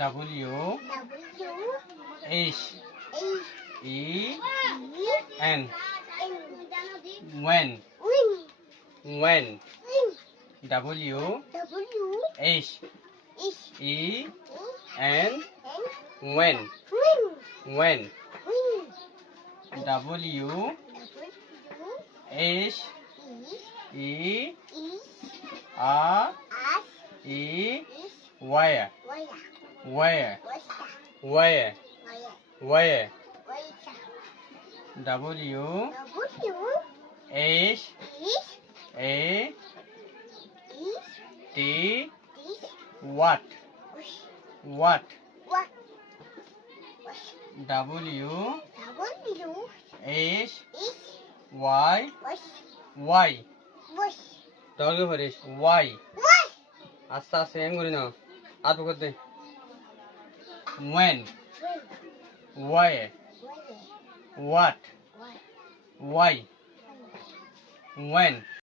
W H E N. When. When. W H E N. When. When. W H E R E. Where. Where. Where. Where. W H A T. What. What. W H Y. Why. Dog Harish. Why. Asta saying Gurino. Advocate. When. Where. What. Why. When.